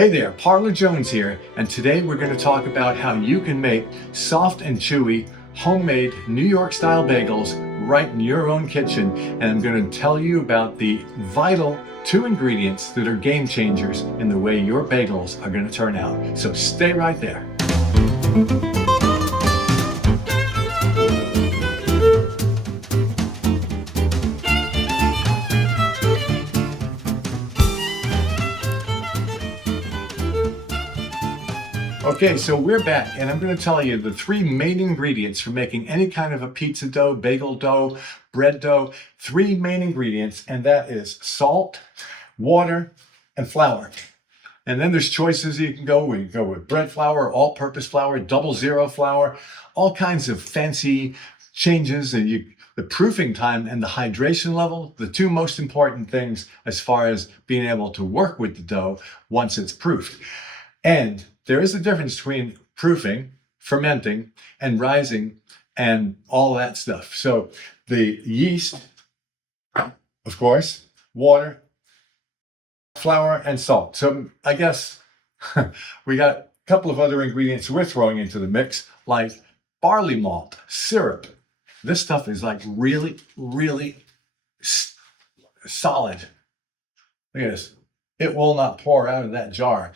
Hey there, Parlor Jones here, and today we're going to talk about how you can make soft and chewy, homemade New York style bagels right in your own kitchen. And I'm going to tell you about the vital 2 ingredients that are game changers in the way your bagels are going to turn out. So stay right there. Okay, so we're back, and I'm going to tell you the 3 main ingredients for making any kind of a pizza dough, bagel dough, bread dough. 3 main ingredients, and that is salt, water, and flour. And then there's choices you can go with. You can go with bread flour, all-purpose flour, 00 flour, all kinds of fancy changes. And the proofing time and the hydration level, the 2 most important things as far as being able to work with the dough once it's proofed. And there is a difference between proofing, fermenting, and rising, and all that stuff. So the yeast, of course, water, flour, and salt. So I guess we got a couple of other ingredients we're throwing into the mix, like barley malt, syrup. This stuff is like really, really solid. Look at this. It will not pour out of that jar.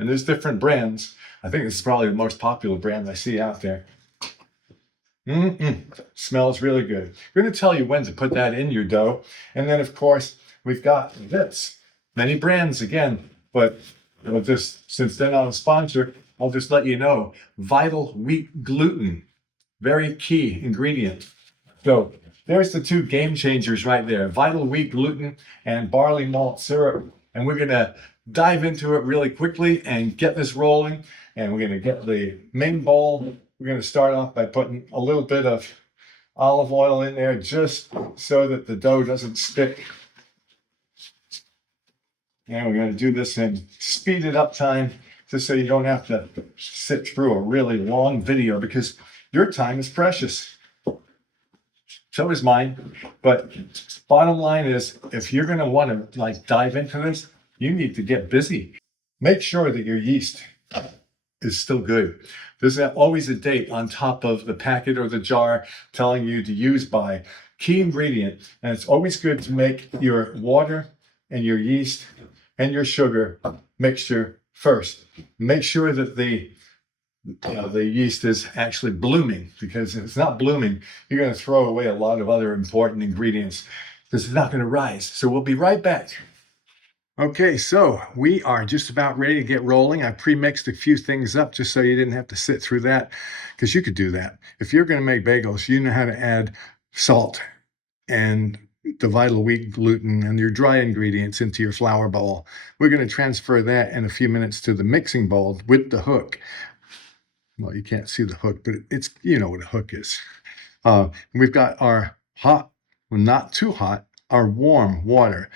And there's different brands. I think this is probably the most popular brand I see out there. Smells really good. I'm going to tell you when to put that in your dough. And then, of course, we've got this. Many brands again, but since they're not a sponsor, I'll just let you know. Vital Wheat Gluten, very key ingredient. So there's the 2 game changers right there. Vital Wheat Gluten and barley malt syrup. And we're going to dive into it really quickly and get this rolling. And we're going to get the main bowl. We're going to start off by putting a little bit of olive oil in there just so that the dough doesn't stick. And we're going to do this in speeded up time just so you don't have to sit through a really long video because your time is precious. So is mine. But bottom line is, if you're going to want to dive into this, you need to get busy. Make sure that your yeast is still good. There's always a date on top of the packet or the jar telling you to use by key ingredient. And it's always good to make your water and your yeast and your sugar mixture first. Make sure that the yeast is actually blooming, because if it's not blooming, you're going to throw away a lot of other important ingredients because it's not going to rise. So we'll be right back. Okay, so we are just about ready to get rolling. I pre-mixed a few things up just so you didn't have to sit through that, because you could do that. If you're going to make bagels, you know how to add salt and the Vital Wheat Gluten and your dry ingredients into your flour bowl. We're going to transfer that in a few minutes to the mixing bowl with the hook. Well, you can't see the hook, but it's, you know what a hook is. We've got our hot, well, not too hot, our warm water.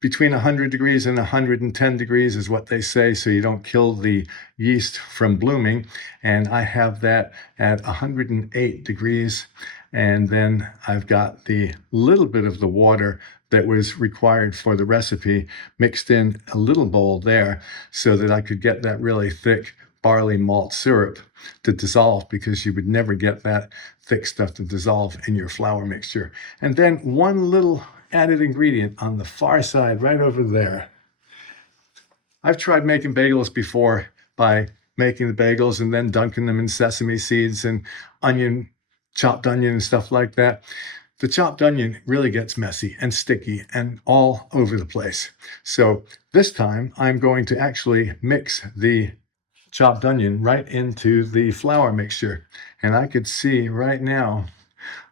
Between 100 degrees and 110 degrees is what they say, so you don't kill the yeast from blooming. And I have that at 108 degrees. And then I've got the little bit of the water that was required for the recipe mixed in a little bowl there so that I could get that really thick barley malt syrup to dissolve, because you would never get that thick stuff to dissolve in your flour mixture. And then one little added ingredient on the far side right over there. I've tried making bagels before by making the bagels and then dunking them in sesame seeds and onion, chopped onion and stuff like that. The chopped onion really gets messy and sticky and all over the place. So this time I'm going to actually mix the chopped onion right into the flour mixture. And I could see right now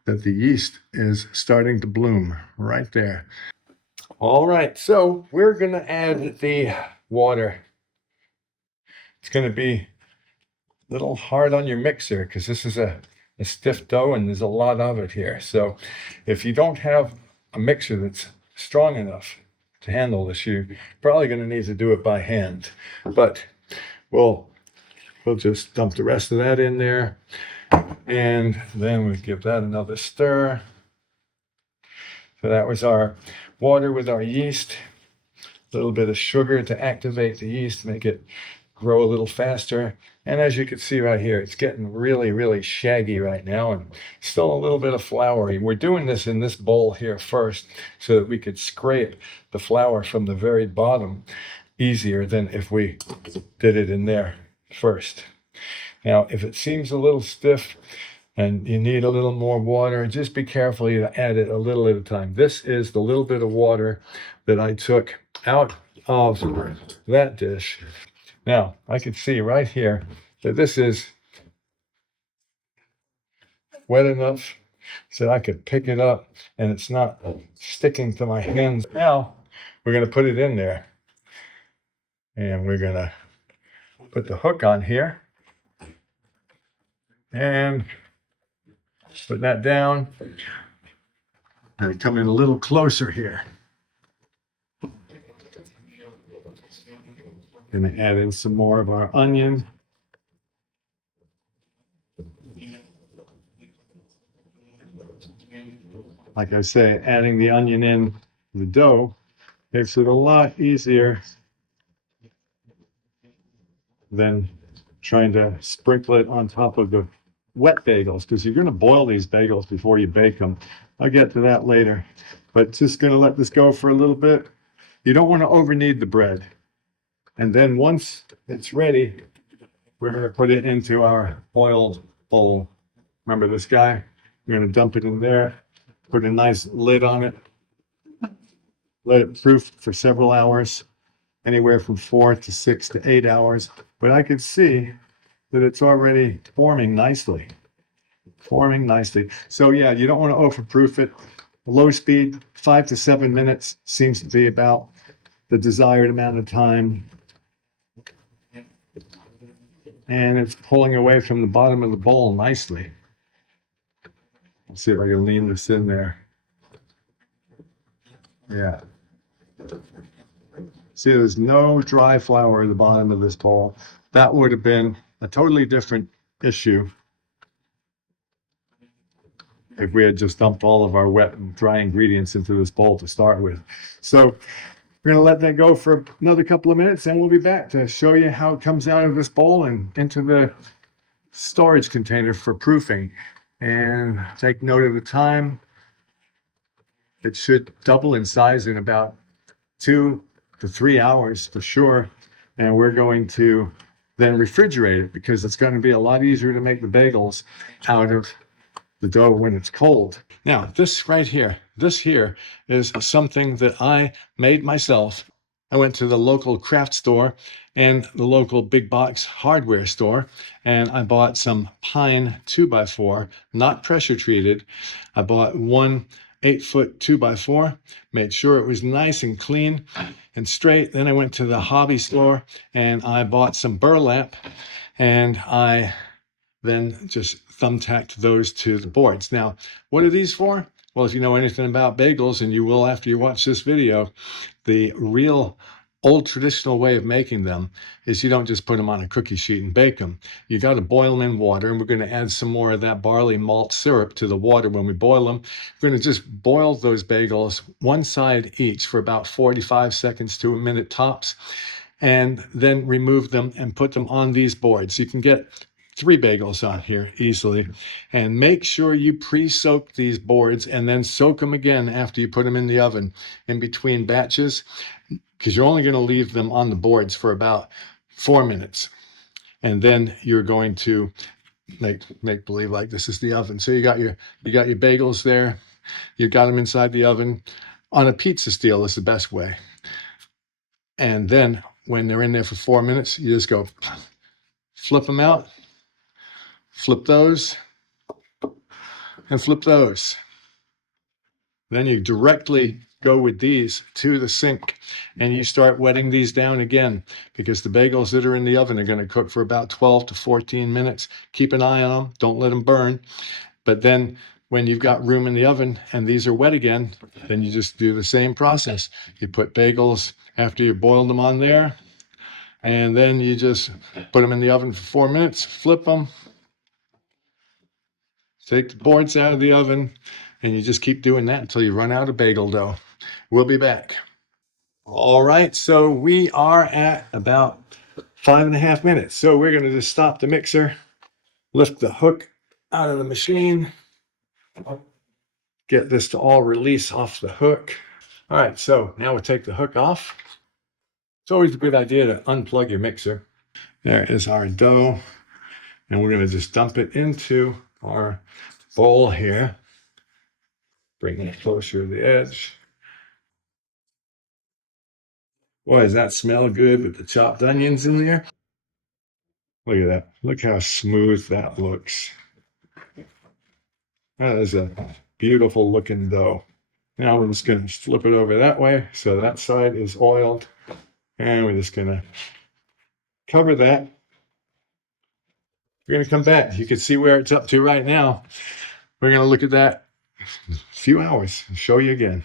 that the yeast is starting to bloom right there. All right, so we're going to add the water. It's going to be a little hard on your mixer because this is a stiff dough and there's a lot of it here. So if you don't have a mixer that's strong enough to handle this, you're probably going to need to do it by hand. But we'll just dump the rest of that in there. And then we give that another stir. So that was our water with our yeast. little bit of sugar to activate the yeast, make it grow a little faster. And as you can see right here, it's getting really, really shaggy right now and still a little bit of floury. We're doing this in this bowl here first so that we could scrape the flour from the very bottom easier than if we did it in there first. Now, if it seems a little stiff and you need a little more water, just be careful to add it a little at a time. This is the little bit of water that I took out of that dish. Now, I can see right here that this is wet enough so I could pick it up and it's not sticking to my hands. Now, we're going to put it in there. And we're going to put the hook on here. And put that down. And come in a little closer here. Going to add in some more of our onion. Like I say, adding the onion in the dough makes it a lot easier than trying to sprinkle it on top of the wet bagels, because you're going to boil these bagels before you bake them. I'll get to that later, but just going to let this go for a little bit. You don't want to over knead the bread. And then once it's ready, we're going to put it into our boiled bowl. Remember this guy? We're going to dump it in there, put a nice lid on it, let it proof for several hours, anywhere from 4 to 6 to 8 hours. But I can see that it's already forming nicely. So yeah, you don't want to overproof it. Low speed, 5 to 7 minutes seems to be about the desired amount of time. And it's pulling away from the bottom of the bowl nicely. Let's see if I can lean this in there. Yeah. See, there's no dry flour at the bottom of this bowl. That would have been a totally different issue if we had just dumped all of our wet and dry ingredients into this bowl to start with. So we're going to let that go for another couple of minutes, and we'll be back to show you how it comes out of this bowl and into the storage container for proofing. And take note of the time. It should double in size in about 2 to 3 hours for sure. And we're going to then refrigerate it because it's going to be a lot easier to make the bagels out of the dough when it's cold. Now, this right here, this here is something that I made myself. I went to the local craft store and the local big box hardware store, and I bought some pine 2x4, not pressure treated. I bought one 8-foot 2x4, made sure it was nice and clean and straight. Then I went to the hobby store and I bought some burlap, and I then just thumbtacked those to the boards. Now, what are these for? Well, if you know anything about bagels, and you will after you watch this video, the real old traditional way of making them is you don't just put them on a cookie sheet and bake them. You got to boil them in water, and we're going to add some more of that barley malt syrup to the water when we boil them. We're going to just boil those bagels one side each for about 45 seconds to a minute tops, and then remove them and put them on these boards. You can get 3 bagels on here easily, and make sure you pre-soak these boards and then soak them again after you put them in the oven in between batches, because you're only going to leave them on the boards for about 4 minutes, and then you're going to make believe like this is the oven. So you got your bagels there, you got them inside the oven. On a pizza steel is the best way, and then when they're in there for 4 minutes, you just go flip them out, flip those, and flip those. Then you directly go with these to the sink, and you start wetting these down again, because the bagels that are in the oven are going to cook for about 12 to 14 minutes. Keep an eye on them. Don't let them burn. But then when you've got room in the oven and these are wet again, then you just do the same process. You put bagels after you boiled them on there, and then you just put them in the oven for 4 minutes, flip them, take the boards out of the oven, and you just keep doing that until you run out of bagel dough. We'll be back. All right, so we are at about 5.5 minutes. So we're going to just stop the mixer, lift the hook out of the machine, get this to all release off the hook. All right, so now we'll take the hook off. It's always a good idea to unplug your mixer. There is our dough, and we're going to just dump it into our bowl here. Bring it closer to the edge. Boy, does that smell good with the chopped onions in there? Look at that. Look how smooth that looks. That is a beautiful looking dough. Now we're just going to flip it over that way so that side is oiled. And we're just going to cover that. We're going to come back. You can see where it's up to right now. We're going to look at that in a few hours and show you again.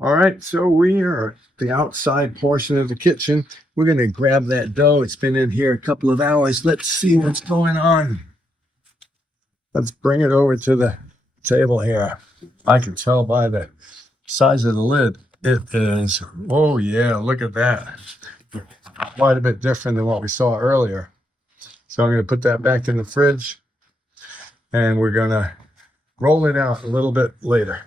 All right, so we are at the outside portion of the kitchen. We're going to grab that dough. It's been in here a couple of hours. Let's see what's going on. Let's bring it over to the table here. I can tell by the size of the lid. It is, oh yeah, look at that. Quite a bit different than what we saw earlier. So I'm going to put that back in the fridge and we're going to roll it out a little bit later.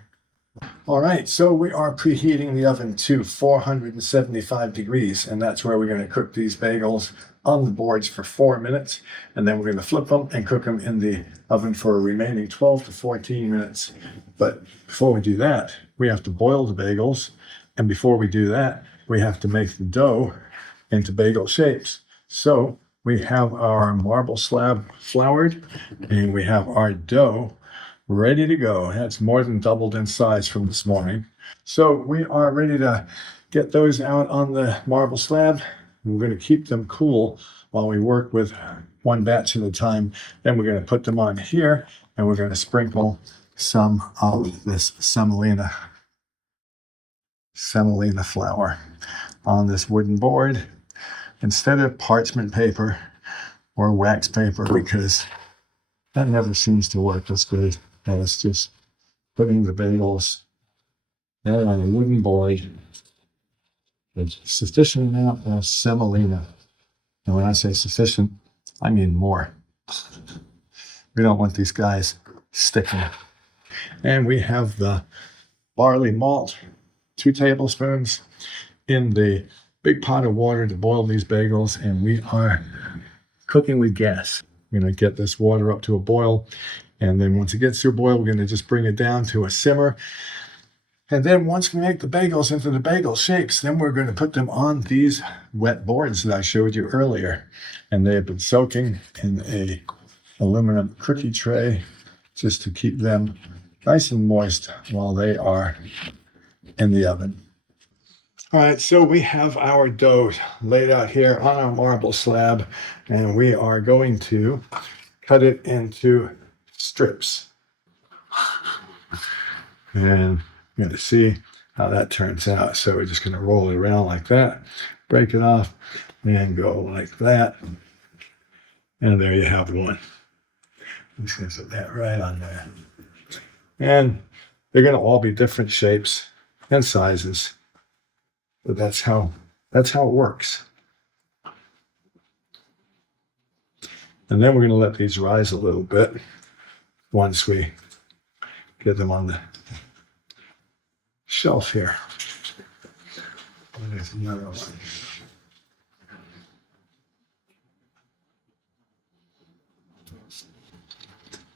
All right, so we are preheating the oven to 475 degrees, and that's where we're going to cook these bagels on the boards for 4 minutes, and then we're going to flip them and cook them in the oven for a remaining 12 to 14 minutes. But before we do that, we have to boil the bagels, and before we do that, we have to make the dough into bagel shapes. So we have our marble slab floured, and we have our dough ready to go. That's more than doubled in size from this morning. So we are ready to get those out on the marble slab. We're going to keep them cool while we work with one batch at a time. Then we're going to put them on here and we're going to sprinkle some of this semolina flour on this wooden board instead of parchment paper or wax paper, because that never seems to work as good. And it's just putting the bagels there on a wooden board with sufficient amount of semolina. And when I say sufficient, I mean more. We don't want these guys sticking. And we have the barley malt, 2 tablespoons in the big pot of water to boil these bagels. And we are cooking with gas. We're going to get this water up to a boil. And then once it gets to a boil, we're going to just bring it down to a simmer. And then once we make the bagels into the bagel shapes, then we're going to put them on these wet boards that I showed you earlier. And they have been soaking in a aluminum cookie tray just to keep them nice and moist while they are in the oven. All right, so we have our dough laid out here on our marble slab, and we are going to cut it into strips. And you're going to see how that turns out. So we're just going to roll it around like that, break it off, and go like that. And there you have one. I'm just going to put that right on there. And they're going to all be different shapes and sizes. But that's how it works. And then we're going to let these rise a little bit once we get them on the shelf here. And there's another one.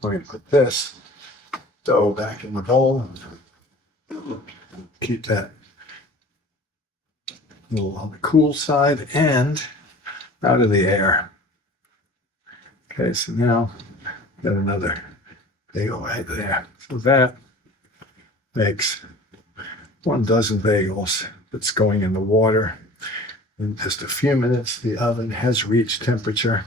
We're going to put this dough back in the bowl. Keep that a little on the cool side and out of the air. Okay, so now got another bagel right there. So that makes 1 dozen bagels that's going in the water. In just a few minutes, the oven has reached temperature.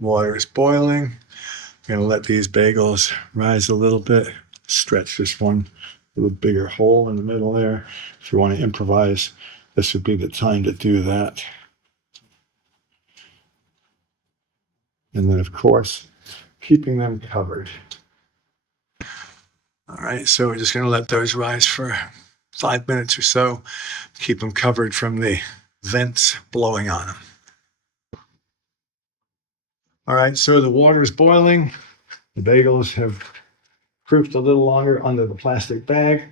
Water is boiling. I'm going to let these bagels rise a little bit. Stretch this one with a bigger hole in the middle there. If you want to improvise, this would be the time to do that. And then, of course, keeping them covered. All right, so we're just going to let those rise for 5 minutes or so. Keep them covered from the vents blowing on them. All right, so the water is boiling. The bagels have proofed a little longer under the plastic bag.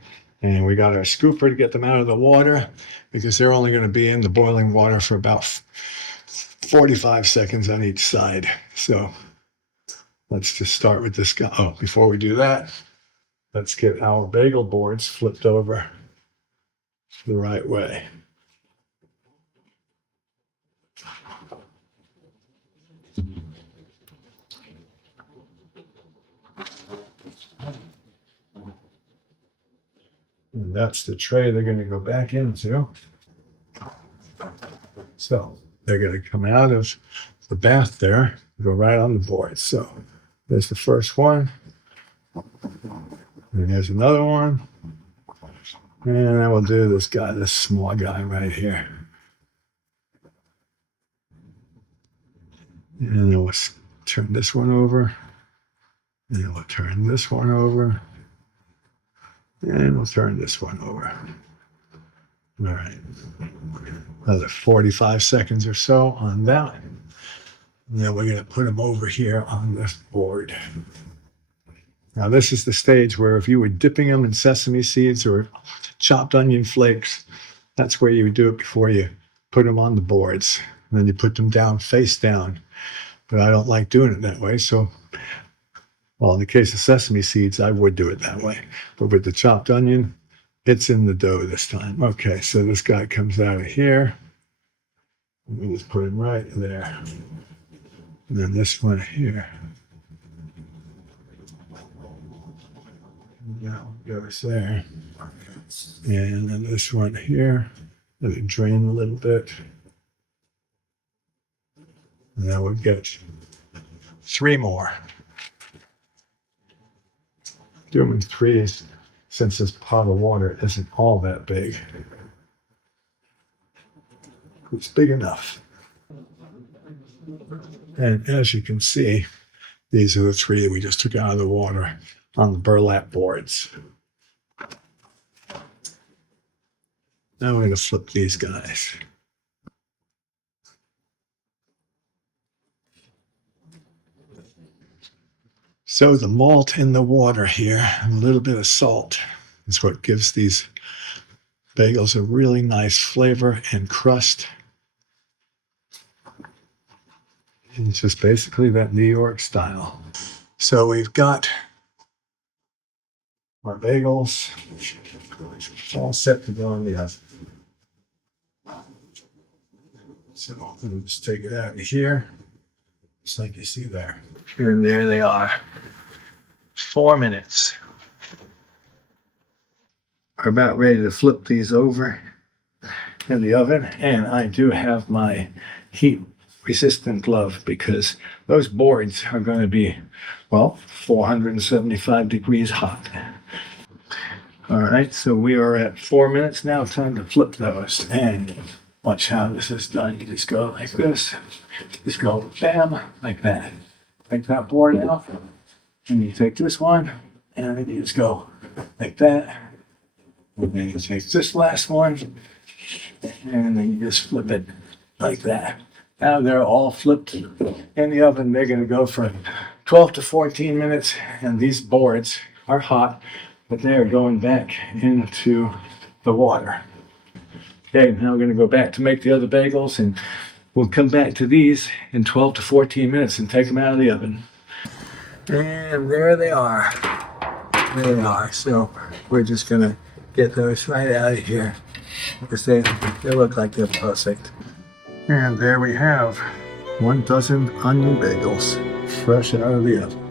And we got our scooper to get them out of the water because they're only going to be in the boiling water for about 45 seconds on each side. So let's just start with this guy. Oh, before we do that, let's get our bagel boards flipped over the right way. And that's the tray they're going to go back into. So they're going to come out of the bath there, go right on the board. So there's the first one. And there's another one. And then we'll do this guy, this small guy right here. And then we'll turn this one over. And then we'll turn this one over. And we'll turn this one over. All right. Another 45 seconds or so on that. And then we're going to put them over here on this board. Now, this is the stage where if you were dipping them in sesame seeds or chopped onion flakes, that's where you would do it before you put them on the boards. And then you put them down face down. But I don't like doing it that way. So, well, in the case of sesame seeds, I would do it that way. But with the chopped onion, it's in the dough this time. Okay, so this guy comes out of here. We just put him right there. And then this one here. That one goes there. And then this one here. Let it drain a little bit. And then we'll get 3 more. Do them in threes since this pot of water isn't all that big. It's big enough. And as you can see, these are the 3 that we just took out of the water on the burlap boards. Now we're going to flip these guys. So the malt in the water here, and a little bit of salt, is what gives these bagels a really nice flavor and crust. And it's just basically that New York style. So we've got our bagels all set to go in the oven. So we'll just take it out of here, just like you see there. And there they are. 4 minutes. We're about ready to flip these over in the oven, and I do have my heat resistant glove because those boards are going to be, well, 475 degrees hot. All right, so we are at 4 minutes now. Time to flip those, and watch how this is done. You just go like this, just go bam, like that. Take that board out, and you take this one, and then you just go like that. And then you take this last one, and then you just flip it like that. Now they're all flipped in the oven. They're going to go for 12 to 14 minutes, and these boards are hot, but they're going back into the water. Okay, now we're going to go back to make the other bagels, and we'll come back to these in 12 to 14 minutes and take them out of the oven. And there they are. There they are. So we're just going to get those right out of here because they look like they're perfect. And there we have 1 dozen onion bagels fresh out of the oven.